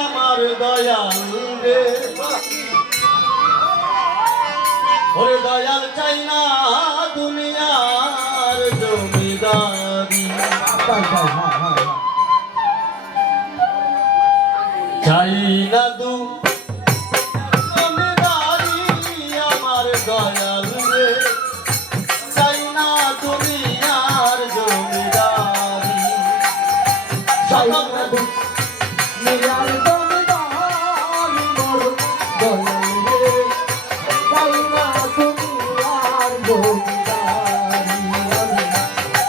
আমার দয়াল রে ওরে দয়াল চাই না দুনিয়ার জমিদারি চাই না জমিদারি আমার দয়াল রে চাই না দুনিয়ার জমিদারি চাই না দুনিয়ার জমিদারি মোর দয়াল রে চাই না দুনিয়ার জমিদারি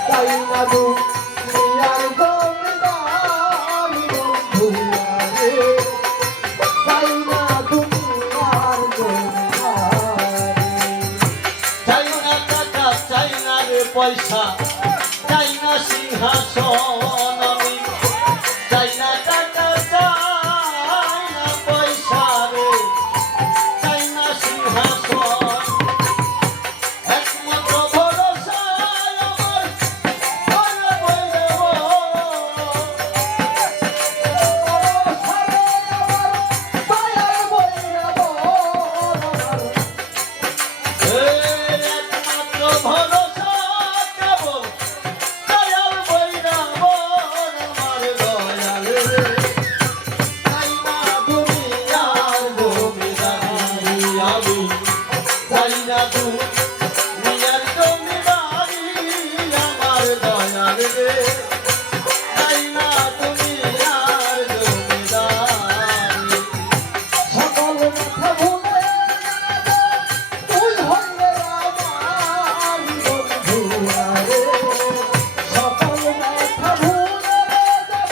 চাই না দুনিয়ার জমিদারি বন্ধু রে চাই না দুনিয়ার জমিদারি চাই না টাকা চাই না রে পয়সা চাই না সিংহাসন আমি চাই না টাকা চাই না পয়সা রে চাই না সিংহাসন একমাত্র ভরসা আমার ঘরে বইলে একমাত্র ভরসা কেবল দয়াল বৈরাম আমার দয়াল রে চাই না দুনিয়ার জমিদারি আমি চাই না দুনিয়ার জমিদারি আমার দয়াল রে চাই না দুনিয়ার জমিদারি সকল কথা ভুলে তুই হইলে আমার বন্ধু রে সকল কথা ভুলে যাব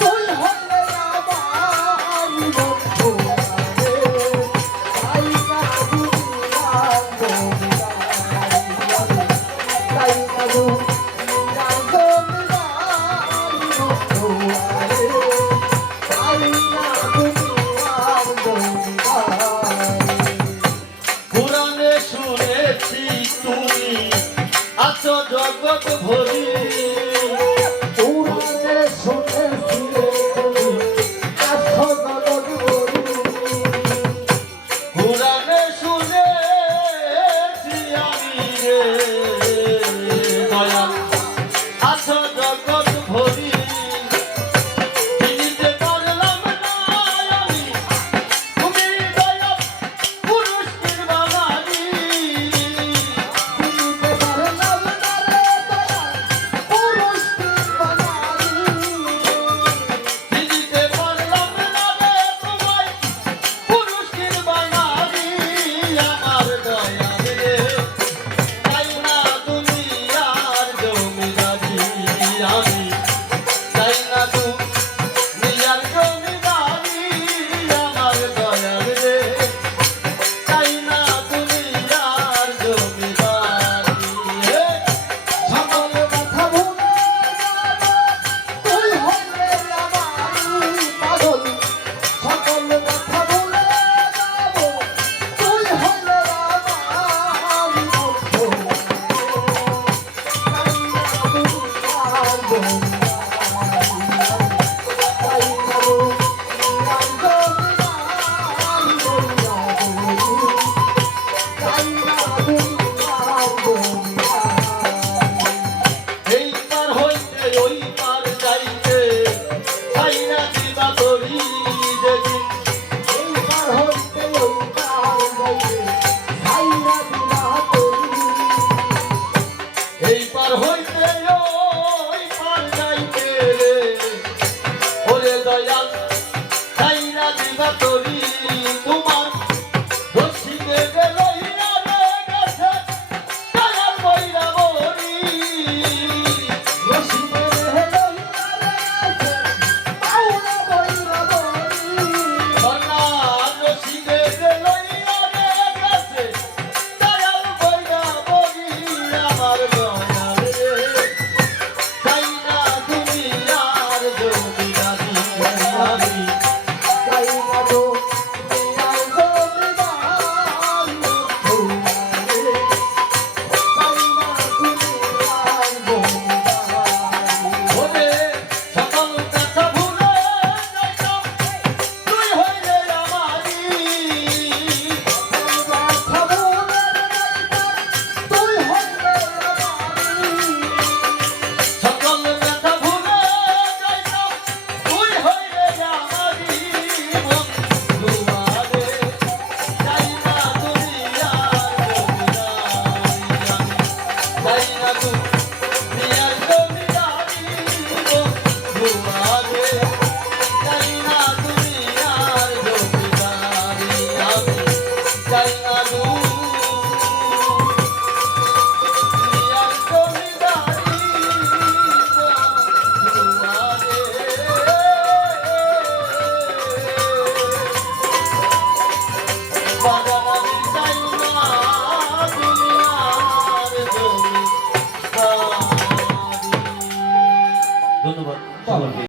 তুই হইলে আমার বন্ধু রে চাই না দুনিয়ার জমিদারি চাই না দুনিয়ার জমিদারি বন্ধু রে চাই না দুনিয়ার জমিদারি পুরাণে শুনেছি তুমি আছো জগৎ ভরি পুরাণে শুনেছি তুমি আছো জগৎ ভরি পুরাণে শুনেছি আমি রে দয়াল আছো জগৎ ভরি চিনিতে পারলাম না আমি তুমি দয়াল পুরুষ নির্বাণী চিনিতে পারলাম না রে দয়াল পুরুষ বাঙালি চিনিতে পারলাম না রে তোমায় পুরুষ নির্বাণী আমার দয়াল রে চাই না দুনিয়ার জমিদারি আমি চাই না দুনিয়ার জমিদারি আমার দয়াল রে চাই না দুনিয়ার জমিদারি সকল কথা ভুলে যাব তুই হইলে আমার পাগল সকল কথা ভুলে যাব তুই হইলে আমার বন্ধু চাই না দুনিয়ার জমিদারি চাই না দুনিয়ার জমিদারি এই পার হইতে ওই পার যাইতে চাই না দিবা তরি দেখি এই পার হইতে ওই পার যাইতে রে ওরে দয়াল চাই না দিবা তরি তোমার রসিকে লইয়া রে গেছে দয়াল বইরা বরি বন্যার রসিকে লইয়া রে গেছে দয়াল বইরা বরি আমার দয়াল রে চাই না দুনিয়ার জমিদারি আমি ধন্যবাদ সকলকে।